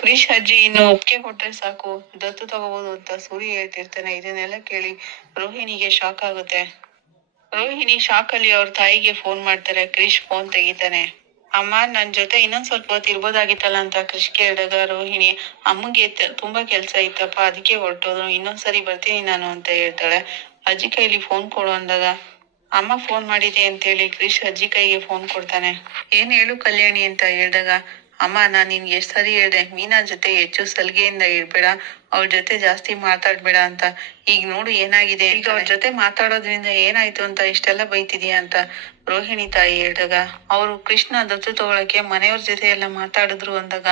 ಕ್ರಿಶ್ ಅಜ್ಜಿ ಇನ್ನು ಒಪ್ಪಿಗೆ ಕೊಟ್ರೆ ಸಾಕು, ದತ್ತು ತಗೋಬಹುದು ಅಂತ ಸೂರಿ ಹೇಳ್ತಿರ್ತಾನೆ. ಇದನ್ನೆಲ್ಲ ಕೇಳಿ ರೋಹಿಣಿಗೆ ಶಾಕ್ ಆಗುತ್ತೆ. ರೋಹಿಣಿ ಶಾಕ್ ಅಲ್ಲಿ ಅವ್ರ ತಾಯಿಗೆ ಫೋನ್ ಮಾಡ್ತಾರೆ. ಕ್ರಿಶ್ ಫೋನ್ ತೆಗಿತಾನೆ. ಅಮ್ಮ, ನನ್ ಜೊತೆ ಇನ್ನೊಂದ್ ಸ್ವಲ್ಪ ಹೊತ್ತು ಇರ್ಬೋದಾಗಿತ್ತಲ್ಲ ಅಂತ ಕ್ರಿಶ್ ಕೇಳಿದಾಗ ರೋಹಿಣಿ, ಅಮ್ಮಗೆ ತುಂಬಾ ಕೆಲ್ಸ ಇತ್ತಪ್ಪ, ಅದಕ್ಕೆ ಹೊರಟೋದ್ರು, ಇನ್ನೊಂದ್ಸರಿ ಬರ್ತೀನಿ ನಾನು ಅಂತ ಹೇಳ್ತಾಳೆ. ಅಜ್ಜಿ ಕೈಲಿ ಫೋನ್ ಕೊಡು ಅಂದಾಗ ಅಮ್ಮ ಫೋನ್ ಮಾಡಿದೆ ಅಂತೇಳಿ ಕ್ರಿಶ್ ಅಜ್ಜಿ ಕೈಗೆ ಫೋನ್ ಕೊಡ್ತಾನೆ. ಏನ್ ಹೇಳು ಕಲ್ಯಾಣಿ ಅಂತ ಹೇಳಿದಾಗ, ಅಮ್ಮ, ನಾನ್ ನಿನ್ಗೆ ಎಷ್ಟ್ ಸರಿ ಹೇಳ್ದೆ ಮೀನಾ ಜೊತೆ ಹೆಚ್ಚು ಸಲಿಗೆಯಿಂದ ಇರ್ಬೇಡ, ಅವ್ರ ಜೊತೆ ಜಾಸ್ತಿ ಮಾತಾಡ್ಬೇಡ ಅಂತ. ಈಗ ನೋಡು ಏನಾಗಿದೆ. ಈಗ ಅವ್ರ ಜೊತೆ ಮಾತಾಡೋದ್ರಿಂದ ಏನಾಯ್ತು ಅಂತ ಇಷ್ಟೆಲ್ಲ ಬೈತಿದ್ಯಾ ಅಂತ ರೋಹಿಣಿ ತಾಯಿ ಹೇಳಿದಾಗ, ಅವರು ಕೃಷ್ಣ ದತ್ತು ತಗೊಳಕ್ಕೆ ಮನೆಯವ್ರ ಜೊತೆ ಎಲ್ಲ ಮಾತಾಡಿದ್ರು ಅಂದಾಗ,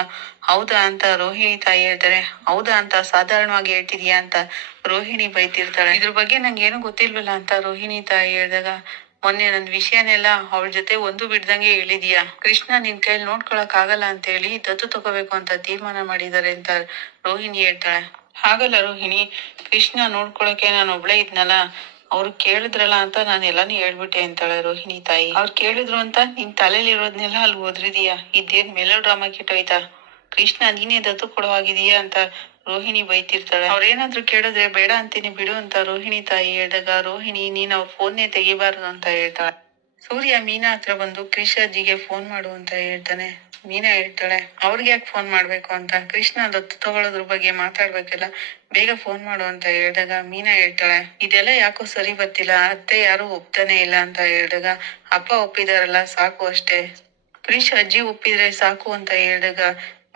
ಹೌದಾ ಅಂತ ರೋಹಿಣಿ ತಾಯಿ ಹೇಳ್ತಾರೆ. ಹೌದಾ ಅಂತ ಸಾಧಾರಣವಾಗಿ ಹೇಳ್ತಿದ್ಯಾ ಅಂತ ರೋಹಿಣಿ ಬೈತಿರ್ತಾಳೆ. ಇದ್ರ ಬಗ್ಗೆ ನಂಗೇನು ಗೊತ್ತಿಲ್ವಲ್ಲ ಅಂತ ರೋಹಿಣಿ ತಾಯಿ ಹೇಳಿದಾಗ, ಮೊನ್ನೆ ನನ್ ವಿಷಯನೆಲ್ಲ ಅವಳ ಜೊತೆ ಒಂದು ಬಿಡ್ದಂಗೆ ಹೇಳಿದೀಯಾ. ಕೃಷ್ಣ ನಿನ್ ಕೈಲಿ ನೋಡ್ಕೊಳಕ್ ಆಗಲ್ಲ ಅಂತ ಹೇಳಿ ದತ್ತು ತಗೋಬೇಕು ಅಂತ ತೀರ್ಮಾನ ಮಾಡಿದ್ದಾರೆ ಅಂತ ರೋಹಿಣಿ ಹೇಳ್ತಾಳೆ. ಹಾಗಲ್ಲ ರೋಹಿಣಿ, ಕೃಷ್ಣ ನೋಡ್ಕೊಳಕ್ಕೆ ನಾನು ಒಬ್ಳೇ ಇದ್ನಲ್ಲ, ಅವ್ರು ಕೇಳಿದ್ರಲ್ಲ ಅಂತ ನಾನು ಎಲ್ಲಾನು ಹೇಳ್ಬಿಟ್ಟೆ ಅಂತಾಳೆ ರೋಹಿಣಿ ತಾಯಿ. ಅವ್ರು ಕೇಳಿದ್ರು ಅಂತ ನಿನ್ ತಲೆಲಿ ಇರೋದ್ನೆಲ್ಲ ಅಲ್ಲಿ ಓದ್ರಿದೀಯಾ. ಇದೇನ್ ಮೆಲೋ ಡ್ರಾಮಾ ಕೆಟ್ಟೋಯ್ತಾ? ಕೃಷ್ಣ ನೀನೇ ದತ್ತು ಕೊಡವಾಗಿದೀಯಾ ಅಂತ ರೋಹಿಣಿ ಬೈತಿರ್ತಾಳೆ. ಅವ್ರೇನಾದ್ರು ಕೇಳಿದ್ರೆ ಬೇಡ ಅಂತೀನಿ ಬಿಡು ಅಂತ ರೋಹಿಣಿ ತಾಯಿ ಹೇಳಿದಾಗ, ರೋಹಿಣಿ ನೀನ್ ಅವ್ರ ಫೋನ್ನೇ ತೆಗಿಬಾರ್ದು ಅಂತ ಹೇಳ್ತಾಳೆ. ಸೂರ್ಯ ಮೀನಾ ಹತ್ರ ಬಂದು ಕ್ರಿಶ್ ಅಜ್ಜಿಗೆ ಫೋನ್ ಮಾಡು ಅಂತ ಹೇಳ್ತಾನೆ. ಮೀನಾ ಹೇಳ್ತಾಳೆ, ಅವ್ರಿಗೆ ಯಾಕೆ ಫೋನ್ ಮಾಡ್ಬೇಕು ಅಂತ, ಕೃಷ್ಣ ದತ್ತು ತಗೊಳ್ಳೋದ್ರ ಬಗ್ಗೆ ಮಾತಾಡ್ಬೇಕಲ್ಲ, ಬೇಗ ಫೋನ್ ಮಾಡು ಅಂತ ಹೇಳಿದಾಗ ಮೀನಾ ಹೇಳ್ತಾಳೆ, ಇದೆಲ್ಲ ಯಾಕೋ ಸರಿ ಬರ್ತಿಲ್ಲ, ಅತ್ತೆ ಯಾರು ಒಪ್ತಾನೆ ಇಲ್ಲ ಅಂತ ಹೇಳಿದಾಗ, ಅಪ್ಪ ಒಪ್ಪಿದಾರಲ್ಲ ಸಾಕು ಅಷ್ಟೇ, ಕ್ರಿಶ್ ಅಜ್ಜಿ ಒಪ್ಪಿದ್ರೆ ಸಾಕು ಅಂತ ಹೇಳಿದಾಗ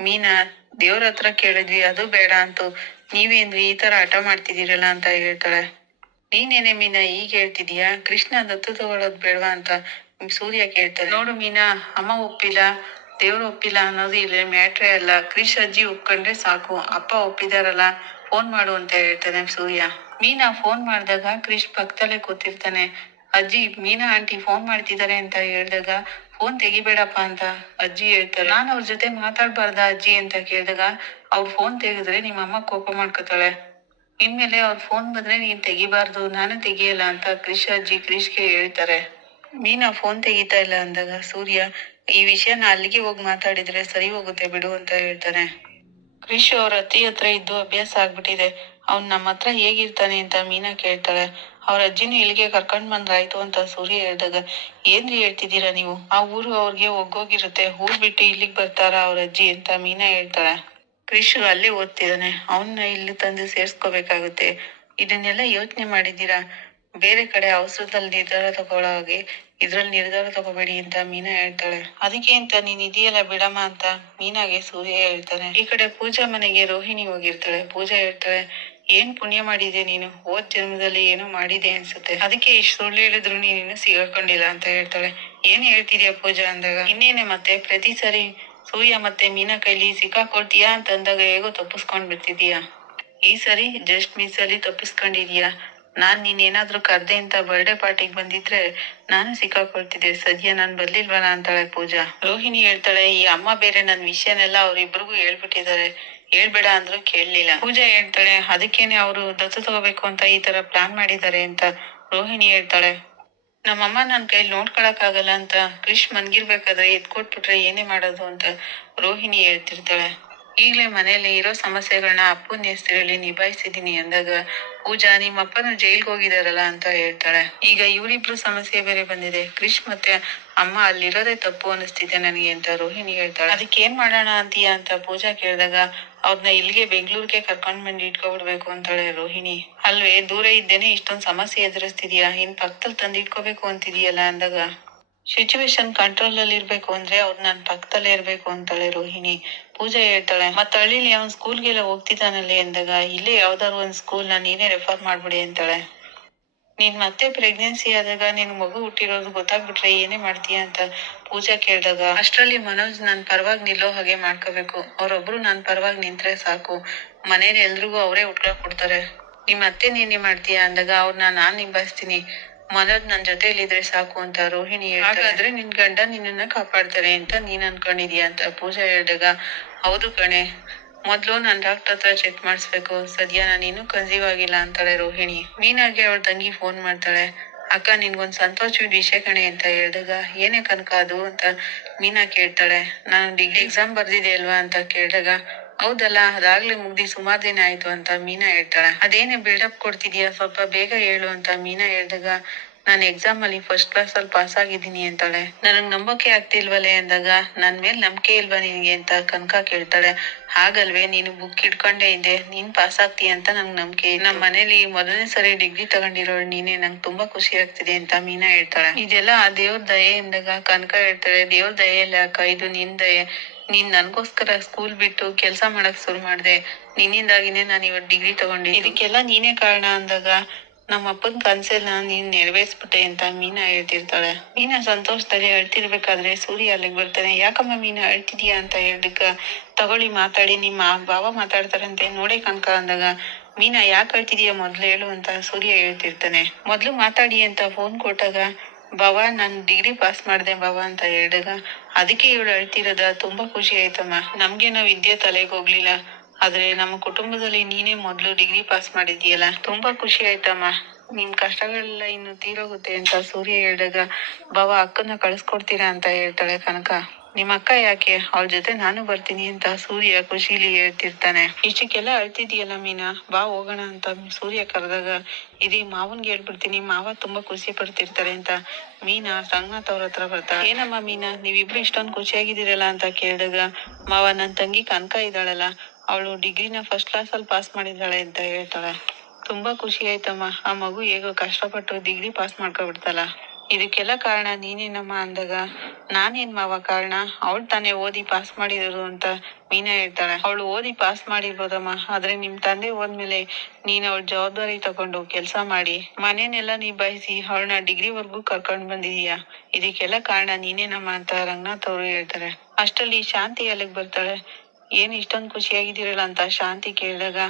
ಮೀನಾ, ದೇವ್ರ ಹತ್ರ ಕೇಳಿದ್ವಿ ಅದು ಬೇಡ ಅಂತು, ನೀವೇನ್ರಿ ಈ ತರ ಹಠ ಮಾಡ್ತಿದ್ದೀರಲ್ಲ ಅಂತ ಹೇಳ್ತಾಳೆ. ನೀನೇನೆ ಮೀನಾ ಈಗ ಹೇಳ್ತಿದೀಯಾ, ಕೃಷ್ಣ ದತ್ತು ತಗೊಳ್ಳೋದ್ ಬೇಡವಾ ಅಂತ ಸೂರ್ಯ ಕೇಳ್ತಾನೆ. ನೋಡು ಮೀನಾ, ಅಮ್ಮ ಒಪ್ಪಿಲ್ಲ, ದೇವ್ರು ಒಪ್ಪಿಲ್ಲ ಅನ್ನೋದು ಇಲ್ಲಿ ಮ್ಯಾಟ್ರೇ ಅಲ್ಲ, ಕ್ರಿಶ್ ಅಜ್ಜಿ ಒಪ್ಕೊಂಡ್ರೆ ಸಾಕು, ಅಪ್ಪ ಒಪ್ಪಿದಾರಲ್ಲ, ಫೋನ್ ಮಾಡು ಅಂತ ಹೇಳ್ತಾನೆ ಸೂರ್ಯ. ಮೀನಾ ಫೋನ್ ಮಾಡಿದಾಗ ಕ್ರಿಶ್ ಪಕ್ಕದಲ್ಲೇ ಕೂತಿರ್ತಾನೆ. ಅಜ್ಜಿ, ಮೀನಾ ಆಂಟಿ ಫೋನ್ ಮಾಡ್ತಿದ್ದಾರೆ ಅಂತ ಹೇಳಿದಾಗ, ಫೋನ್ ತೆಗಿಬೇಡಪ್ಪ ಅಂತ ಅಜ್ಜಿ ಹೇಳ್ತಾರೆ. ನಾನ್ ಅವ್ರ ಜೊತೆ ಮಾತಾಡ್ಬಾರ್ದ ಅಜ್ಜಿ ಅಂತ ಕೇಳಿದಾಗ, ಅವ್ರ ಫೋನ್ ತೆಗೆದ್ರೆ ನಿಮ್ಮ ಅಮ್ಮ ಕೋಪ ಮಾಡ್ಕೋತಾಳೆ, ಇನ್ಮೇಲೆ ಅವ್ರ ಫೋನ್ ಬಂದ್ರೆ ನೀನ್ ತೆಗಿಬಾರ್ದು, ನಾನು ತೆಗಿಯಲ್ಲ ಅಂತ ಕ್ರಿಶ್ ಅಜ್ಜಿ ಕ್ರಿಶ್ಗೆ ಹೇಳ್ತಾರೆ. ಮೀನಾ ಫೋನ್ ತೆಗಿತಾ ಇಲ್ಲ ಅಂದಾಗ ಸೂರ್ಯ, ಈ ವಿಷಯನ ಅಲ್ಲಿಗೆ ಹೋಗಿ ಮಾತಾಡಿದ್ರೆ ಸರಿ ಹೋಗುತ್ತೆ ಬಿಡು ಅಂತ ಹೇಳ್ತಾನೆ. ಕ್ರಿಶ್ ಅವ್ರ ಅತ್ತಿ ಹತ್ರ ಇದ್ದು ಅಭ್ಯಾಸ ಆಗ್ಬಿಟ್ಟಿದೆ, ಅವ್ನ್ ನಮ್ಮ ಹತ್ರ ಹೇಗಿರ್ತಾನೆ ಅಂತ ಮೀನಾ ಕೇಳ್ತಾಳೆ. ಅವ್ರ ಅಜ್ಜಿನೂ ಇಲ್ಲಿಗೆ ಕರ್ಕೊಂಡ್ ಬಂದ್ರಾಯ್ತು ಅಂತ ಸೂರ್ಯ ಹೇಳ್ದಾಗ, ಏನ್ರಿ ಹೇಳ್ತಿದ್ದೀರಾ ನೀವು, ಆ ಊರು ಅವ್ರಿಗೆ ಒಗ್ಗೋಗಿರುತ್ತೆ, ಊರ್ ಬಿಟ್ಟು ಇಲ್ಲಿಗ್ ಬರ್ತಾರ ಅವ್ರ ಅಜ್ಜಿ ಅಂತ ಮೀನಾ ಹೇಳ್ತಾಳೆ. ಕ್ರಿಶ್ ಅಲ್ಲೇ ಓದ್ತಿದ್ದಾನೆ, ಅವನ್ನ ಇಲ್ಲಿ ತಂದು ಸೇರ್ಸ್ಕೋಬೇಕಾಗುತ್ತೆ, ಇದನ್ನೆಲ್ಲ ಯೋಚನೆ ಮಾಡಿದ್ದೀರಾ, ಬೇರೆ ಕಡೆ ಅವಸರದಲ್ಲಿ ನಿರ್ಧಾರ ತಗೊಳ್ಳೋ ಹಾಗೆ ಇದ್ರಲ್ಲಿ ನಿರ್ಧಾರ ತಗೋಬೇಡಿ ಅಂತ ಮೀನಾ ಹೇಳ್ತಾಳೆ. ಅದಕ್ಕೆ ಅಂತ ನೀನ್ ಇದೆಯಲ್ಲ ಬಿಡಮ್ಮ ಅಂತ ಮೀನಾಗೆ ಸೂರ್ಯ ಹೇಳ್ತಾನೆ. ಈ ಕಡೆ ಪೂಜಾ ಮನೆಗೆ ರೋಹಿಣಿ ಹೋಗಿರ್ತಾಳೆ. ಪೂಜಾ ಹೇಳ್ತಾಳೆ, ಏನ್ ಪುಣ್ಯ ಮಾಡಿದೆ ನೀನು, ಹೋದ್ ಜನ್ಮದಲ್ಲಿ ಏನೋ ಮಾಡಿದೆ ಅನ್ಸುತ್ತೆ, ಅದಕ್ಕೆ ಇಷ್ಟು ಸುಳ್ಳು ಹೇಳಿದ್ರು ನೀನು ಸಿಗಾಕೊಂಡಿಲ್ಲ ಅಂತ ಹೇಳ್ತಾಳೆ. ಏನ್ ಹೇಳ್ತಿದ್ಯಾ ಪೂಜಾ ಅಂದಾಗ, ಇನ್ನೇನೆ ಮತ್ತೆ ಪ್ರತಿ ಸರಿ ಸೂರ್ಯ ಮತ್ತೆ ಮೀನಾ ಕೈಲಿ ಸಿಕ್ಕಾಕೊಳ್ತೀಯಾ ಅಂತ ಅಂದಾಗ ಹೇಗೋ ತಪ್ಪಿಸ್ಕೊಂಡ್ ಬಿಡ್ತಿದೀಯಾ, ಈ ಸರಿ ಜಸ್ಟ್ ಮಿಸ್ ಅಲ್ಲಿ ತಪ್ಪಿಸ್ಕೊಂಡಿದೀಯಾ, ನಾನ್ ನೀನ್ ಏನಾದ್ರೂ ಕರ್ದೆ ಅಂತ ಬರ್ಡೇ ಪಾರ್ಟಿಗೆ ಬಂದಿದ್ರೆ ನಾನು ಸಿಕ್ಕಾಕೊಳ್ತಿದ್ದೆ, ಸದ್ಯ ನಾನ್ ಬರ್ಲಿಲ್ವಲ್ಲ ಅಂತಾಳೆ ಪೂಜಾ. ರೋಹಿಣಿ ಹೇಳ್ತಾಳೆ, ಈ ಅಮ್ಮ ಬೇರೆ ನನ್ ವಿಷಯನೆಲ್ಲ ಅವ್ರಿಬ್ರಿಗೂ ಹೇಳ್ಬಿಟ್ಟಿದ್ದಾರೆ, ಹೇಳ್ಬೇಡ ಅಂದ್ರು ಕೇಳಲಿಲ್ಲ. ಪೂಜಾ ಹೇಳ್ತಾಳೆ, ಅದಕ್ಕೇನೆ ಅವ್ರು ದತ್ತು ತಗೋಬೇಕು ಅಂತ ಈ ತರ ಪ್ಲಾನ್ ಮಾಡಿದ್ದಾರೆ ಅಂತ ರೋಹಿಣಿ ಹೇಳ್ತಾಳೆ. ನಮ್ಮಮ್ಮ ನನ್ ಕೈಲಿ ನೋಡ್ಕೊಳಕ್ ಆಗಲ್ಲ ಅಂತ ಕ್ರಿಶ್ ಮನ್ಗಿರ್ಬೇಕಾದ್ರೆ ಎತ್ಕೊಟ್ಬಿಟ್ರೆ ಏನೇ ಮಾಡೋದು ಅಂತ ರೋಹಿಣಿ ಹೇಳ್ತಿರ್ತಾಳೆ. ಈಗ್ಲೇ ಮನೇಲಿ ಇರೋ ಸಮಸ್ಯೆಗಳನ್ನ ಅಪ್ಪನ ಹೆಸರಲ್ಲಿ ನಿಭಾಯಿಸಿದೀನಿ ಅಂದಾಗ ಪೂಜಾ, ನಿಮ್ಮ ಅಪ್ಪನ ಜೈಲ್ಗೆ ಹೋಗಿದಾರಲ್ಲ ಅಂತ ಹೇಳ್ತಾಳೆ. ಈಗ ಇವರಿಬ್ರು ಸಮಸ್ಯೆ ಬೇರೆ ಬಂದಿದೆ, ಕ್ರಿಶ್ ಮತ್ತೆ ಅಮ್ಮ ಅಲ್ಲಿರೋದೇ ತಪ್ಪು ಅನಿಸ್ತಿದೆ ನನಗೆ ಅಂತ ರೋಹಿಣಿ ಹೇಳ್ತಾಳೆ. ಅದಕ್ಕೆ ಏನ್ ಮಾಡೋಣ ಅಂತೀಯಾ ಅಂತ ಪೂಜಾ ಕೇಳಿದಾಗ, ಅವ್ರನ್ನ ಇಲ್ಲಿಗೆ ಬೆಂಗ್ಳೂರ್ಗೆ ಕರ್ಕೊಂಡ್ ಬಂದು ಇಟ್ಕೊಬಿಡ್ಬೇಕು ಅಂತಾಳೆ ರೋಹಿಣಿ. ಅಲ್ವೇ, ದೂರ ಇದ್ದೇನೆ ಇಷ್ಟೊಂದ್ ಸಮಸ್ಯೆ ಎದುರಿಸ್ತಿದ್ಯಾ, ಇನ್ ಪಕ್ಕದಲ್ಲಿ ತಂದು ಇಟ್ಕೋಬೇಕು ಅಂತಿದೀಯಲ್ಲ ಅಂದಾಗ, ಸಿಚುವೇಶನ್ ಕಂಟ್ರೋಲ್ ಅಲ್ಲಿ ಇರ್ಬೇಕು ಅಂದ್ರೆ ಅವ್ರು ನನ್ ಪಕ್ಕದಲ್ಲೇ ಇರ್ಬೇಕು ಅಂತಾಳೆ ರೋಹಿಣಿ. ಪೂಜಾ ಹೇಳ್ತಾಳೆ, ಮತ್ತ ಹಳ್ಳಿಲಿ ಅವ್ನ್ ಸ್ಕೂಲ್ಗೆಲ್ಲ ಹೋಗ್ತಿದ್ದಾನಲ್ಲಿ ಅಂದಾಗ, ಇಲ್ಲೇ ಯಾವ್ದಾದ್ರು ಒಂದ್ ಸ್ಕೂಲ್ ನೀನೇ ರೆಫರ್ ಮಾಡ್ಬಿಡಿ ಅಂತಾಳೆ. ನೀನ್ ಮತ್ತೆ ಪ್ರೆಗ್ನೆನ್ಸಿ ಆದಾಗ ನಿನ್ ಮಗು ಹುಟ್ಟಿರೋದು ಗೊತ್ತಾಗ್ಬಿಟ್ರೆ ಏನೇ ಮಾಡ್ತೀಯ ಅಂತ ಪೂಜಾ ಕೇಳಿದಾಗ, ಅಷ್ಟ್ರಲ್ಲಿ ಮನೋಜ್ ನನ್ ಪರವಾಗಿ ನಿಲ್ಲೋ ಹಾಗೆ ಮಾಡ್ಕೋಬೇಕು, ಅವ್ರೊಬ್ರು ನನ್ ಪರವಾಗಿ ನಿಂತ್ರೆ ಸಾಕು, ಮನೇಲಿ ಎಲ್ರಿಗೂ ಅವರೇ ಉಟ್ಕ ಕೊಡ್ತಾರೆ, ನಿಮ್ ಅತ್ತೆ ನೀನೇ ಮಾಡ್ತೀಯ ಅಂದಾಗ, ಅವ್ರನ್ನ ನಾನ್ ನಿಭಾಯಿಸ್ತೀನಿ, ಮನೋಜ್ ನನ್ ಜೊತೆಲಿದ್ರೆ ಸಾಕು ಅಂತ ರೋಹಿಣಿ ಹೇಳ್ತಾಳೆ. ಹಾಗಾದ್ರೆ ನಿನ್ ಗಂಡ ನಿನ್ನನ್ನ ಕಾಪಾಡ್ತಾರೆ ಅಂತ ನೀನ್ ಅನ್ಕೊಂಡಿದೀಯ ಅಂತ ಪೂಜಾ ಹೇಳಿದಾಗ, ಹೌದು ಕಣೆ, ಮೊದ್ಲು ನಾನ್ ಡಾಕ್ಟರ್ ಹತ್ರ ಚೆಕ್ ಮಾಡಿಸ್ಬೇಕು, ಸದ್ಯ ನಾನು ಇನ್ನೂ ಕನ್ಸೀವ್ ಆಗಿಲ್ಲ ಅಂತಾಳೆ ರೋಹಿಣಿ. ಮೀನಾಗೆ ಅವಳ ತಂಗಿ ಫೋನ್ ಮಾಡ್ತಾಳೆ. ಅಕ್ಕ ನಿನ್ಗೊಂದ್ ಸಂತೋಷದ ವಿಷಯ ಕಣೆ ಅಂತ ಹೇಳಿದಾಗ ಏನೇ ಕನಕ ಅದು ಅಂತ ಮೀನಾ ಕೇಳ್ತಾಳೆ. ನಾನು ಡಿಗ್ರಿ ಎಕ್ಸಾಮ್ ಬರ್ದಿದೆ ಅಲ್ವಾ ಅಂತ ಕೇಳಿದಾಗ ಹೌದಲ್ಲ ಅದಾಗ್ಲೇ ಮುಗ್ದಿ ಸುಮಾರು ದಿನ ಆಯ್ತು ಅಂತ ಮೀನಾ ಹೇಳ್ತಾಳೆ. ಅದೇನೇ ಬಿಲ್ಡಪ್ ಕೊಡ್ತಿದ್ಯಾ ಸ್ವಲ್ಪ ಬೇಗ ಹೇಳು ಅಂತ ಮೀನಾ ಹೇಳ್ದಾಗ ನಾನು ಎಕ್ಸಾಮ್ ಅಲ್ಲಿ ಫಸ್ಟ್ ಕ್ಲಾಸ್ ಅಲ್ಲಿ ಪಾಸ್ ಆಗಿದ್ದೀನಿ ಅಂತಾಳೆ. ನನಗ್ ನಂಬೋಕೆ ಆಗ್ತಿಲ್ವಲ್ಲೇ ಅಂದಾಗ ನನ್ ಮೇಲ್ ನಂಬಿಕೆ ಇಲ್ವಾ ನಿನ್ಗೆ ಅಂತ ಕನಕ ಕೇಳ್ತಾಳೆ. ಹಾಗಲ್ವೇ ನೀನು ಬುಕ್ ಇಟ್ಕೊಂಡೇ ಇದ್ದೆ ನೀನ್ ಪಾಸ್ ಆಗ್ತೀಯ ಅಂತ ನಂಗ್ ನಂಬಿಕೆ. ನಮ್ ಮನೇಲಿ ಮೊದಲನೇ ಸರಿ ಡಿಗ್ರಿ ತಗೊಂಡಿರೋಳು ನೀನೆ ನಂಗೆ ತುಂಬಾ ಖುಷಿ ಆಗ್ತಿದೆ ಅಂತ ಮೀನಾ ಹೇಳ್ತಾಳೆ. ಇದೆಲ್ಲ ಆ ದೇವ್ರ ದಯೆ ಎಂದಾಗ ಕನಕ ಹೇಳ್ತಾಳೆ ದೇವ್ರ ದಯೆ ಇಲ್ಲ ಅಕ್ಕ ಇದು ನಿನ್ ದಯೆ. ನೀನ್ ನನ್ಗೋಸ್ಕರ ಸ್ಕೂಲ್ ಬಿಟ್ಟು ಕೆಲ್ಸ ಮಾಡಕ್ ಶುರು ಮಾಡ್ದೆ. ನಿನ್ನಿಂದಾಗಿನೇ ನಾನು ಇವತ್ತು ಡಿಗ್ರಿ ತಗೊಂಡಿದ್ದೆ. ಇದಕ್ಕೆಲ್ಲ ನೀನೇ ಕಾರಣ ಅಂದಾಗ ನಮ್ಮ ಅಪ್ಪನ ಕನ್ಸೆಲ್ಲ ನೀನ್ ನೆರವೇರಿಸ್ಬಿಟ್ಟೆ ಅಂತ ಮೀನಾ ಹೇಳ್ತಿರ್ತಾಳೆ. ಮೀನಾ ಸಂತೋಷದಲ್ಲಿ ಅಳ್ತಿರ್ಬೇಕಾದ್ರೆ ಸೂರ್ಯ ಅಲ್ಲಿಗೆ ಬರ್ತಾನೆ. ಯಾಕಮ್ಮ ಮೀನಾ ಅಳ್ತಿದ್ಯಾ ಅಂತ ಹೇಳಿಕ ತಗೊಳ್ಳಿ ಮಾತಾಡಿ ನಿಮ್ಮ ಬಾವ ಮಾತಾಡ್ತಾರಂತೆ ನೋಡೇ ಕನಕ ಅಂದಾಗ ಮೀನಾ ಯಾಕೆ ಅಳ್ತಿದ್ಯಾ ಮೊದ್ಲು ಹೇಳು ಅಂತ ಸೂರ್ಯ ಹೇಳ್ತಿರ್ತಾನೆ. ಮೊದ್ಲು ಮಾತಾಡಿ ಅಂತ ಫೋನ್ ಕೊಟ್ಟಾಗ ಬಾವ ನಾನ್ ಡಿಗ್ರಿ ಪಾಸ್ ಮಾಡ್ದೆ ಬಾವ ಅಂತ ಹೇಳಿದಾಗ ಅದಕ್ಕೆ ಇವಳು ಅಳ್ತಿರೋದ ತುಂಬಾ ಖುಷಿ ಆಯ್ತಮ್ಮ. ನಮ್ಗೇನೋ ವಿದ್ಯೆ ತಲೆಗೆ ಹೋಗ್ಲಿಲ್ಲ ಆದ್ರೆ ನಮ್ಮ ಕುಟುಂಬದಲ್ಲಿ ನೀನೇ ಮೊದ್ಲು ಡಿಗ್ರಿ ಪಾಸ್ ಮಾಡಿದ್ಯಲ್ಲ ತುಂಬಾ ಖುಷಿ ಆಯ್ತಮ್ಮ. ನಿಮ್ ಕಷ್ಟಗಳೆಲ್ಲ ಇನ್ನು ತೀರೋಗುತ್ತೆ ಅಂತ ಸೂರ್ಯ ಹೇಳಿದಾಗ ಬಾವ ಅಕ್ಕನ ಕಳ್ಸ್ಕೊಡ್ತೀರಾ ಅಂತ ಹೇಳ್ತಾಳೆ ಕನಕ. ನಿಮ್ಮ ಅಕ್ಕ ಯಾಕೆ ಅವಳ ಜೊತೆ ನಾನು ಬರ್ತೀನಿ ಅಂತ ಸೂರ್ಯ ಖುಷಿಲಿ ಹೇಳ್ತಿರ್ತಾನೆ. ಇಷ್ಟಕ್ಕೆಲ್ಲ ಅಳ್ತಿದ್ಯಲ್ಲ ಮೀನಾ ಬಾ ಹೋಗೋಣ ಅಂತ ಸೂರ್ಯ ಕರೆದಾಗ ಇದೀ ಮಾವನ್ಗೆ ಹೇಳ್ಬಿಡ್ತೀನಿ ಮಾವ ತುಂಬಾ ಖುಷಿ ಪಡ್ತಿರ್ತಾರೆ ಅಂತ ಮೀನಾ ರಂಗನಾಥ್ ಅವ್ರ ಹತ್ರ ಬರ್ತಾಳೆ. ಏನಮ್ಮ ಮೀನಾ ನೀವಿಬ್ರು ಇಷ್ಟೊಂದು ಖುಷಿಯಾಗಿದ್ದೀರಲ್ಲ ಅಂತ ಕೇಳಿದಾಗ ಮಾವ ನನ್ ತಂಗಿ ಕನಕ ಇದ್ದಾಳಲ್ಲ ಅವಳು ಡಿಗ್ರಿನ ಫಸ್ಟ್ ಕ್ಲಾಸ್ ಅಲ್ಲಿ ಪಾಸ್ ಮಾಡಿದ್ದಾಳೆ ಅಂತ ಹೇಳ್ತಾಳೆ. ತುಂಬಾ ಖುಷಿ ಆಯ್ತಮ್ಮ ಆ ಮಗು ಹೇಗೋ ಕಷ್ಟಪಟ್ಟು ಡಿಗ್ರಿ ಪಾಸ್ ಮಾಡ್ಕೊಬಿಡ್ತಲ್ಲ. ಇದಕ್ಕೆಲ್ಲ ಕಾರಣ ನೀನೇನಮ್ಮ ಅಂದಾಗ ನಾನೇನ್ ಮಾವ ಕಾರಣ ಅವಳು ತಾನೇ ಓದಿ ಪಾಸ್ ಮಾಡಿರೋದು ಅಂತ ಮೀನಾ ಹೇಳ್ತಾಳೆ. ಅವಳು ಓದಿ ಪಾಸ್ ಮಾಡಿರ್ಬೋದಮ್ಮ ಆದ್ರೆ ನಿಮ್ ತಂದೆ ಹೋದ್ಮೇಲೆ ನೀನ್ ಅವಳ ಜವಾಬ್ದಾರಿ ತಗೊಂಡು ಕೆಲ್ಸ ಮಾಡಿ ಮನೇನೆಲ್ಲ ನಿಭಾಯಿಸಿ ಅವಳನ್ನ ಡಿಗ್ರಿವರೆಗೂ ಕರ್ಕೊಂಡ್ ಬಂದಿದೀಯ. ಇದಕ್ಕೆಲ್ಲ ಕಾರಣ ನೀನೇನಮ್ಮ ಅಂತ ರಂಗನಾಥ್ ಅವರು ಹೇಳ್ತಾರೆ. ಅಷ್ಟರಲ್ಲಿ ಶಾಂತಿ ಅಲ್ಲಿಗೆ ಬರ್ತಾಳೆ. ಏನ್ ಇಷ್ಟೊಂದು ಖುಷಿಯಾಗಿದ್ದೀರಲ್ಲ ಅಂತ ಶಾಂತಿ ಕೇಳಿದಾಗ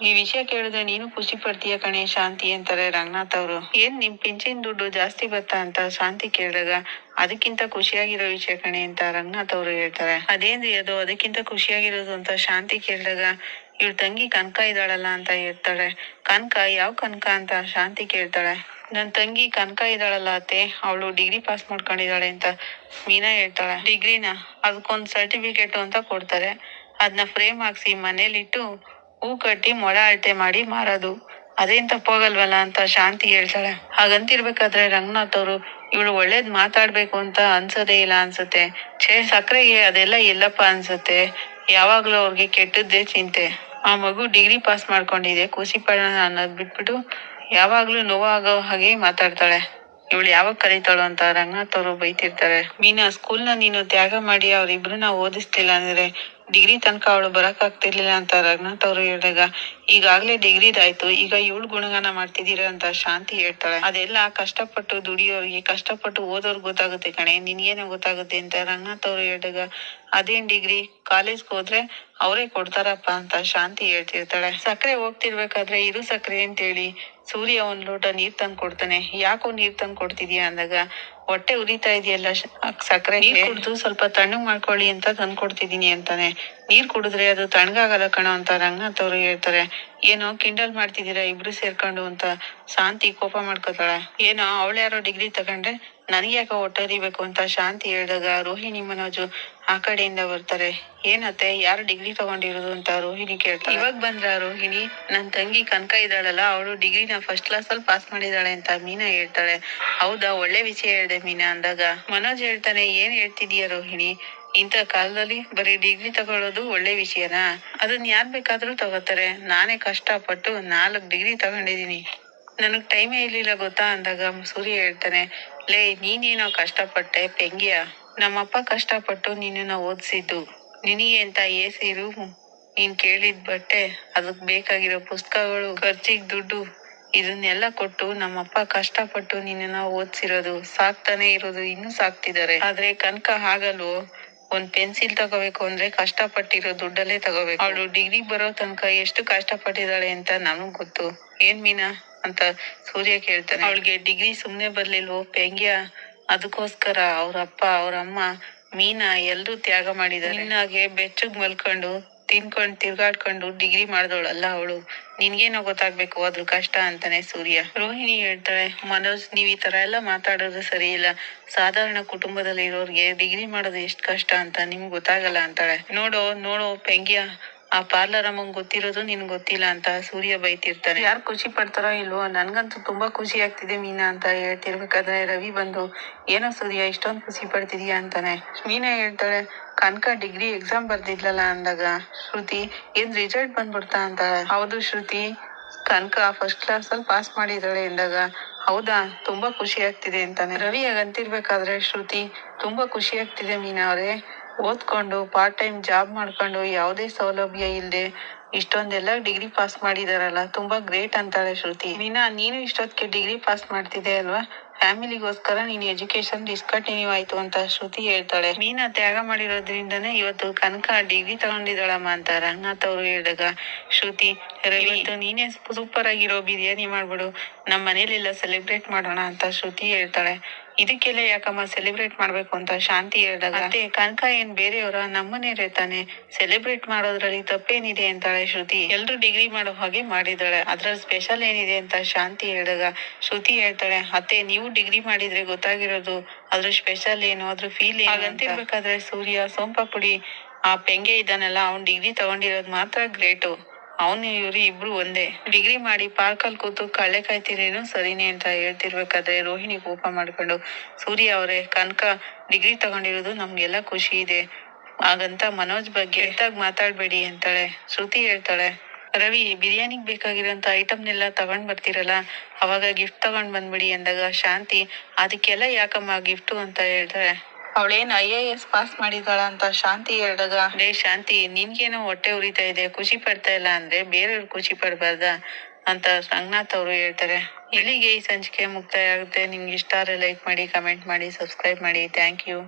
ಈ ವಿಷಯ ಕೇಳಿದ್ರೆ ನೀನು ಖುಷಿ ಪಡ್ತೀಯ ಕಣೆ ಶಾಂತಿ ಅಂತಾರೆ ರಂಗನಾಥ್ ಅವರು. ಏನ್ ನಿಮ್ ಪಿಂಚಿನ್ ದುಡ್ಡು ಜಾಸ್ತಿ ಬತ್ತಾ ಅಂತ ಶಾಂತಿ ಕೇಳಿದಾಗ ಅದಕ್ಕಿಂತ ಖುಷಿಯಾಗಿರೋ ವಿಷಯ ಕಣೆ ಅಂತ ರಂಗನಾಥ್ ಅವರು ಹೇಳ್ತಾರೆ. ಅದೇನ್ರಿ ಅದು ಅದಕ್ಕಿಂತ ಖುಷಿಯಾಗಿರೋದು ಅಂತ ಶಾಂತಿ ಕೇಳಿದಾಗ ಇವ್ಳ ತಂಗಿ ಕನಕ ಇದ್ದಾಳಲ್ಲ ಅಂತ ಹೇಳ್ತಾಳೆ. ಕನಕ ಯಾವ ಕನಕ ಅಂತ ಶಾಂತಿ ಕೇಳ್ತಾಳೆ. ನನ್ ತಂಗಿ ಕನಕ ಇದ್ದಾಳಲ್ಲ ಅತ್ತೆ ಅವಳು ಡಿಗ್ರಿ ಪಾಸ್ ಮಾಡ್ಕೊಂಡಿದ್ದಾಳೆ ಅಂತ ಮೀನಾ ಹೇಳ್ತಾಳೆ. ಡಿಗ್ರಿನ ಅದಕ್ಕೊಂದ್ ಸರ್ಟಿಫಿಕೇಟ್ ಅಂತ ಕೊಡ್ತಾರೆ. ಅದನ್ನ ಫ್ರೇಮ್ ಹಾಕ್ಸಿ ಮನೇಲಿಟ್ಟು ಹೂ ಕಟ್ಟಿ ಮೊಳ ಅಳತೆ ಮಾಡಿ ಮಾರೋದು ಅದೇನ್ ತಪ್ಪೋಗಲ್ವಲ್ಲ ಅಂತ ಶಾಂತಿ ಹೇಳ್ತಾಳೆ. ಹಾಗಂತಿರ್ಬೇಕಾದ್ರೆ ರಂಗನಾಥ್ ಅವರು ಇವಳು ಒಳ್ಳೇದ್ ಮಾತಾಡ್ಬೇಕು ಅಂತ ಅನ್ಸೋದೇ ಇಲ್ಲ ಅನ್ಸುತ್ತೆ. ಸಕ್ರೆಗೆ ಅದೆಲ್ಲ ಎಲ್ಲಪ್ಪ ಅನ್ಸುತ್ತೆ. ಯಾವಾಗ್ಲೂ ಅವ್ರಿಗೆ ಕೆಟ್ಟದ್ದೇ ಚಿಂತೆ. ಆ ಮಗು ಡಿಗ್ರಿ ಪಾಸ್ ಮಾಡ್ಕೊಂಡಿದೆ ಖುಷಿ ಪಡೋಣ ಅನ್ನೋದ್ ಬಿಟ್ಬಿಟ್ಟು ಯಾವಾಗ್ಲೂ ನೋವಾಗೋ ಹಾಗೆ ಮಾತಾಡ್ತಾಳೆ. ಇವಳು ಯಾವಾಗ ಕರೀತಾಳು ಅಂತ ರಂಗನಾಥ್ ಅವರು ಬೈತಿರ್ತಾರೆ. ಮೀನಾ ಸ್ಕೂಲ್ನ ನೀನು ತ್ಯಾಗ ಮಾಡಿ ಅವ್ರಿಬ್ರನ್ನ ಓದಿಸ್ತಿಲ್ಲ ಅಂದ್ರೆ ಡಿಗ್ರಿ ತನಕ ಅವಳು ಬರಕ್ ಆಗ್ತಿರ್ಲಿಲ್ಲ ಅಂತ ರಂಗನಾಥ್ ಅವರು ಹೇಳಿದಾಗ ಈಗಾಗ್ಲೇ ಡಿಗ್ರಿದಾಯ್ತು ಈಗ ಇವಳು ಗುಣಗಾನ ಮಾಡ್ತಿದ್ದೀರ ಅಂತ ಶಾಂತಿ ಹೇಳ್ತಾಳೆ. ಅದೆಲ್ಲ ಕಷ್ಟಪಟ್ಟು ದುಡಿಯೋರ್ಗೆ ಕಷ್ಟಪಟ್ಟು ಓದೋರ್ಗ್ ಗೊತ್ತಾಗುತ್ತೆ ಕಣೆ ನಿನ್ಗೇನೋ ಗೊತ್ತಾಗುತ್ತೆ ಅಂತ ರಂಗನಾಥ್ ಅವರು ಹೇಳಿದಾಗ ಅದೇನ್ ಡಿಗ್ರಿ ಕಾಲೇಜ್ಗೆ ಹೋದ್ರೆ ಅವರೇ ಕೊಡ್ತಾರಪ್ಪ ಅಂತ ಶಾಂತಿ ಹೇಳ್ತಿರ್ತಾಳೆ. ಸಕ್ಕರೆ ಹೋಗ್ತಿರ್ಬೇಕಾದ್ರೆ ಇರು ಸಕ್ಕರೆ ಅಂತೇಳಿ ಸೂರ್ಯ ಒಂದ್ ಲೋಟ ನೀರ್ ತಂದ್ ಕೊಡ್ತಾನೆ. ಯಾಕೋ ನೀರ್ ತಂದ್ ಕೊಡ್ತಿದ್ಯಾ ಅಂದಾಗ ಹೊಟ್ಟೆ ಉರಿತಾ ಇದೆಯಲ್ಲ ಸಕ್ಕರೆ ನೀರ್ ಕುಡ್ದು ಸ್ವಲ್ಪ ತಣ್ಣಗ್ ಮಾಡ್ಕೊಳ್ಳಿ ಅಂತ ತಂದ್ಕೊಡ್ತಿದೀನಿ ಅಂತಾನೆ. ನೀರ್ ಕುಡಿದ್ರೆ ಅದು ತಣ್ಣಗಾಗಲ್ಲ ಕಣೋ ಅಂತ ರಂಗನಾಥ್ ಅವರು ಹೇಳ್ತಾರೆ. ಏನೋ ಕಿಂಡಲ್ ಮಾಡ್ತಿದೀರಾ ಇಬ್ರು ಸೇರ್ಕೊಂಡು ಅಂತ ಶಾಂತಿ ಕೋಪ ಮಾಡ್ಕೋತಾಳೆ. ಏನೋ ಅವಳು ಯಾರೋ ಡಿಗ್ರಿ ತಗೊಂಡ್ರೆ ನನಗೆ ಯಾಕೋ ಹೊಟ್ಟರಿಬೇಕು ಅಂತ ಶಾಂತಿ ಹೇಳಿದಾಗ ರೋಹಿಣಿ ಮನೋಜು ಆ ಕಡೆಯಿಂದ ಬರ್ತಾರೆ. ಏನತ್ತೆ ಯಾರು ಡಿಗ್ರಿ ತಗೊಂಡಿರೋದು ಅಂತ ರೋಹಿಣಿ ಕೇಳ್ತಾಳೆ. ಇವಾಗ ಬಂದ್ರ ರೋಹಿಣಿ ನನ್ ತಂಗಿ ಕನಕ ಇದ್ದಾಳಲ್ಲ ಅವಳು ಡಿಗ್ರಿನ ಫಸ್ಟ್ ಕ್ಲಾಸ್ ಅಲ್ಲಿ ಪಾಸ್ ಮಾಡಿದಾಳೆ ಅಂತ ಮೀನಾ ಹೇಳ್ತಾಳೆ. ಹೌದಾ ಒಳ್ಳೆ ವಿಷಯ ಹೇಳ್ದೆ ಮೀನಾ ಅಂದಾಗ ಮನೋಜ್ ಹೇಳ್ತಾನೆ ಏನ್ ಹೇಳ್ತಿದೀಯ ರೋಹಿಣಿ ಇಂಥ ಕಾಲದಲ್ಲಿ ಬರೀ ಡಿಗ್ರಿ ತಗೊಳ್ಳೋದು ಒಳ್ಳೆ ವಿಷಯನಾ? ಅದನ್ನ ಯಾರ್ ಬೇಕಾದ್ರೂ ತಗೋತಾರೆ. ನಾನೇ ಕಷ್ಟಪಟ್ಟು 4 ಡಿಗ್ರಿ ತಗೊಂಡಿದೀನಿ ನನಗ್ ಟೈಮೇ ಇರ್ಲಿಲ್ಲ ಗೊತ್ತಾ ಅಂದಾಗ ಸೂರ್ಯ ಹೇಳ್ತಾನೆ. ಲೇ ನೀನೇನೋ ಕಷ್ಟಪಟ್ಟೆ ಪೆಂಗ್ಯ ನಮ್ಮಪ್ಪ ಕಷ್ಟಪಟ್ಟು ನಿನ್ನನ್ನ ಓದಿಸಿದ್ದು ನಿನಗೆ ಅಂತ ಎಸಿ ರೂಮು ನೀನ್ ಕೇಳಿದ್ ಬಟ್ಟೆ ಅದಕ್ ಬೇಕಾಗಿರೋ ಪುಸ್ತಕಗಳು ಖರ್ಚಿಗ್ ದುಡ್ಡು ಇದನ್ನೆಲ್ಲ ಕೊಟ್ಟು ನಮ್ಮಪ್ಪ ಕಷ್ಟಪಟ್ಟು ನಿನ್ನನ್ನ ಓದ್ಸಿರೋದು ಸಾಕ್ತಾನೆ ಇರೋದು ಇನ್ನೂ ಸಾಕ್ತಿದ್ದಾರೆ. ಆದ್ರೆ ಕನಕ ಹಾಗಲ್ವೋ ಒಂದ್ ಪೆನ್ಸಿಲ್ ತಗೋಬೇಕು ಅಂದ್ರೆ ಕಷ್ಟಪಟ್ಟಿರೋ ದುಡ್ಡಲ್ಲೇ ತಗೋಬೇಕು. ಅವಳು ಡಿಗ್ರಿ ಬರೋ ತನಕ ಎಷ್ಟು ಕಷ್ಟಪಟ್ಟಿದ್ದಾಳೆ ಅಂತ ನಮಗ್ ಗೊತ್ತು. ಏನ್ ಮೀನಾ ಅಂತ ಸೂರ್ಯ ಕೇಳ್ತಾನೆ. ಅವಳಿಗೆ ಡಿಗ್ರಿ ಸುಮ್ನೆ ಬರ್ಲಿಲ್ವೋ ಪೆಂಗ್ಯ ಅದಕ್ಕೋಸ್ಕರ ಅವ್ರ ಅಪ್ಪ ಅವ್ರಮ್ಮ ಮೀನಾ ಎಲ್ರೂ ತ್ಯಾಗ ಮಾಡಿದ್ದಾರೆ. ನಿನ್ನಾಗೆ ಬೆಚ್ಚಗ್ ಮಲ್ಕೊಂಡು ತಿನ್ಕೊಂಡು ತಿರ್ಗಾಡ್ಕೊಂಡು ಡಿಗ್ರಿ ಮಾಡ್ದವಳಲ್ಲ ಅವಳು. ನಿನ್ಗೇನೋ ಗೊತ್ತಾಗ್ಬೇಕು ಅದ್ರ ಕಷ್ಟ ಅಂತಾನೆ ಸೂರ್ಯ. ರೋಹಿಣಿ ಹೇಳ್ತಾಳೆ, ಮನೋಜ್ ನೀವ್ ಈ ತರ ಎಲ್ಲ ಮಾತಾಡೋದು ಸರಿ ಇಲ್ಲ. ಸಾಧಾರಣ ಕುಟುಂಬದಲ್ಲಿ ಇರೋರ್ಗೆ ಡಿಗ್ರಿ ಮಾಡೋದು ಎಷ್ಟ್ ಕಷ್ಟ ಅಂತ ನಿಮ್ಗ್ ಗೊತ್ತಾಗಲ್ಲ ಅಂತಾಳೆ. ನೋಡೋ ಪೆಂಗ್ಯ, ಆ ಪಾರ್ಲರ್ ಅಮ್ಮಂಗ್ ಗೊತ್ತಿರೋದು ನಿನ್ ಗೊತ್ತಿಲ್ಲ ಅಂತ ಸೂರ್ಯ ಬೈತಿರ್ತಾನೆ. ಯಾರು ಖುಷಿ ಪಡ್ತಾರೋ ಇಲ್ವೋ, ನನ್ಗಂತೂ ತುಂಬಾ ಖುಷಿ ಆಗ್ತಿದೆ ಮೀನಾ ಅಂತ ಹೇಳ್ತಿರ್ಬೇಕಾದ್ರೆ ರವಿ ಬಂದು, ಏನೋ ಸೂರ್ಯ ಇಷ್ಟೊಂದು ಖುಷಿ ಪಡ್ತಿದೀಯ ಅಂತಾನೆ. ಮೀನಾ ಹೇಳ್ತಾಳೆ, ಕನಕ ಡಿಗ್ರಿ ಎಕ್ಸಾಮ್ ಬರ್ದಿದ್ಲಲ್ಲ ಅಂದಾಗ ಶ್ರುತಿ, ಏನ್ ರಿಸಲ್ಟ್ ಬಂದ್ಬಿಡ್ತಾ ಅಂತ. ಹೌದು ಶ್ರುತಿ, ಕನಕ ಫಸ್ಟ್ ಕ್ಲಾಸ್ ಅಲ್ಲಿ ಪಾಸ್ ಮಾಡಿದಾಳೆ ಎಂದಾಗ, ಹೌದಾ, ತುಂಬಾ ಖುಷಿ ಆಗ್ತಿದೆ ಅಂತಾನೆ. ರವಿ ಅಂತಿರ್ಬೇಕಾದ್ರೆ ಶ್ರುತಿ, ತುಂಬಾ ಖುಷಿ ಆಗ್ತಿದೆ ಮೀನಾ ಅವ್ರೆ, ಓದ್ಕೊಂಡು ಪಾರ್ಟ್ ಟೈಮ್ ಜಾಬ್ ಮಾಡ್ಕೊಂಡು ಯಾವುದೇ ಸೌಲಭ್ಯ ಇಲ್ದೆ ಇಷ್ಟೊಂದೆಲ್ಲ ಡಿಗ್ರಿ ಪಾಸ್ ಮಾಡಿದಾರಲ್ಲ, ತುಂಬಾ ಗ್ರೇಟ್ ಅಂತಾಳೆ ಶ್ರುತಿ. ಮೀನಾ, ನೀನು ಇಷ್ಟೊತ್ತಿಗೆ ಡಿಗ್ರಿ ಪಾಸ್ ಮಾಡ್ತಿದ್ದೆ ಅಲ್ವಾ, ಫ್ಯಾಮಿಲಿಗೋಸ್ಕರ ನೀನ್ ಎಜುಕೇಶನ್ ಡಿಸ್ಕಂಟಿನ್ಯೂ ಆಯ್ತು ಅಂತ ಶ್ರುತಿ ಹೇಳ್ತಾಳೆ. ಮೀನಾ ತ್ಯಾಗ ಮಾಡಿರೋದ್ರಿಂದನೇ ಇವತ್ತು ಕನಕ ಡಿಗ್ರಿ ತಗೊಂಡಿದ್ದಾಳಮ್ಮ ಅಂತ ರಂಗನಾಥ್ ಅವರು ಹೇಳಿದಾಗ ಶ್ರುತಿ, ರವಿ, ನೀನೇ ಸೂಪರ್ ಆಗಿರೋ ಬಿರಿಯಾನಿ ಮಾಡ್ಬಿಡು, ನಮ್ ಮನೇಲೆಲ್ಲ ಸೆಲೆಬ್ರೇಟ್ ಮಾಡೋಣ ಅಂತ ಶ್ರುತಿ ಹೇಳ್ತಾಳೆ. ಇದಕ್ಕೆಲ್ಲ ಯಾಕಮ್ಮ ಸೆಲೆಬ್ರೇಟ್ ಮಾಡ್ಬೇಕು ಅಂತ ಶಾಂತಿ ಹೇಳಿದಾಗ, ಅತ್ತೆ ಕನಕ ಏನ್ ಬೇರೆಯವರ, ನಮ್ಮನೇರೇ ತಾನೆ, ಸೆಲೆಬ್ರೇಟ್ ಮಾಡೋದ್ರಲ್ಲಿ ತಪ್ಪೇನಿದೆ ಅಂತಾಳೆ ಶ್ರುತಿ. ಎಲ್ರು ಡಿಗ್ರಿ ಮಾಡೋ ಹಾಗೆ ಮಾಡಿದಾಳೆ, ಅದ್ರಲ್ಲಿ ಸ್ಪೆಷಲ್ ಏನಿದೆ ಅಂತ ಶಾಂತಿ ಹೇಳಿದಾಗ ಶ್ರುತಿ ಹೇಳ್ತಾಳೆ, ಅತ್ತೆ ನೀವು ಡಿಗ್ರಿ ಮಾಡಿದ್ರೆ ಗೊತ್ತಾಗಿರೋದು ಅದ್ರ ಸ್ಪೆಷಲ್ ಏನು, ಅದ್ರ ಫೀಲ್ ಏನು ಅಂತಿರ್ಬೇಕಾದ್ರೆ ಸೂರ್ಯ, ಸೋಂಪಾಪುಡಿ, ಆ ಪೆಂಗೆ ಇದ್ದಾನಲ್ಲ, ಅವ್ನ್ ಡಿಗ್ರಿ ತಗೊಂಡಿರೋದು ಮಾತ್ರ ಗ್ರೇಟು, ಅವನು ಇವ್ರು ಇಬ್ರು ಒಂದೇ. ಡಿಗ್ರಿ ಮಾಡಿ ಪಾರ್ಕಲ್ಲಿ ಕೂತು ಕಳ್ಳೆ ಕಾಯ್ತಿರೇನು ಸರಿನೇ ಅಂತ ಹೇಳ್ತಿರ್ಬೇಕಾದ್ರೆ ರೋಹಿಣಿ ಕೋಪ ಮಾಡ್ಕೊಂಡು, ಸೂರ್ಯ ಅವರೇ, ಕನಕ ಡಿಗ್ರಿ ತಗೊಂಡಿರೋದು ನಮ್ಗೆಲ್ಲ ಖುಷಿ ಇದೆ, ಹಾಗಂತ ಮನೋಜ್ ಬಗ್ಗೆ ಕೆಟ್ಟಾಗ್ ಮಾತಾಡ್ಬೇಡಿ ಅಂತಾಳೆ. ಶ್ರುತಿ ಹೇಳ್ತಾಳೆ, ರವಿ, ಬಿರಿಯಾನಿಗ್ ಬೇಕಾಗಿರೋಂತ ಐಟಮ್ನೆಲ್ಲ ತಗೊಂಡ್ ಬರ್ತೀರಲ್ಲ, ಅವಾಗ ಗಿಫ್ಟ್ ತಗೊಂಡ್ ಬಂದ್ಬಿಡಿ ಅಂದಾಗ ಶಾಂತಿ, ಅದಕ್ಕೆಲ್ಲ ಯಾಕಮ್ಮ ಗಿಫ್ಟು ಅಂತ ಹೇಳ್ತಾಳೆ. ಅವಳೇನ್ IAS ಪಾಸ್ ಮಾಡಿದಾಳ ಅಂತ ಶಾಂತಿ ಹೇಳಿದಾಗ, ಲೇ ಶಾಂತಿ, ನಿನ್ಗೇನೋ ಹೊಟ್ಟೆ ಉರಿತಾ ಇದೆ, ಖುಷಿ ಪಡ್ತಾ ಇಲ್ಲ ಅಂದ್ರೆ ಬೇರೆಯವ್ರು ಖುಷಿ ಪಡ್ಬಾರ್ದ ಅಂತ ರಂಗನಾಥ್ ಅವರು ಹೇಳ್ತಾರೆ. ಇಲ್ಲಿಗೆ ಈ ಸಂಚಿಕೆ ಮುಕ್ತಾಯ ಆಗುತ್ತೆ. ನಿಮ್ಗೆ ಇಷ್ಟ ಆದ್ರೆ ಲೈಕ್ ಮಾಡಿ, ಕಮೆಂಟ್ ಮಾಡಿ, ಸಬ್ಸ್ಕ್ರೈಬ್ ಮಾಡಿ. Thank you.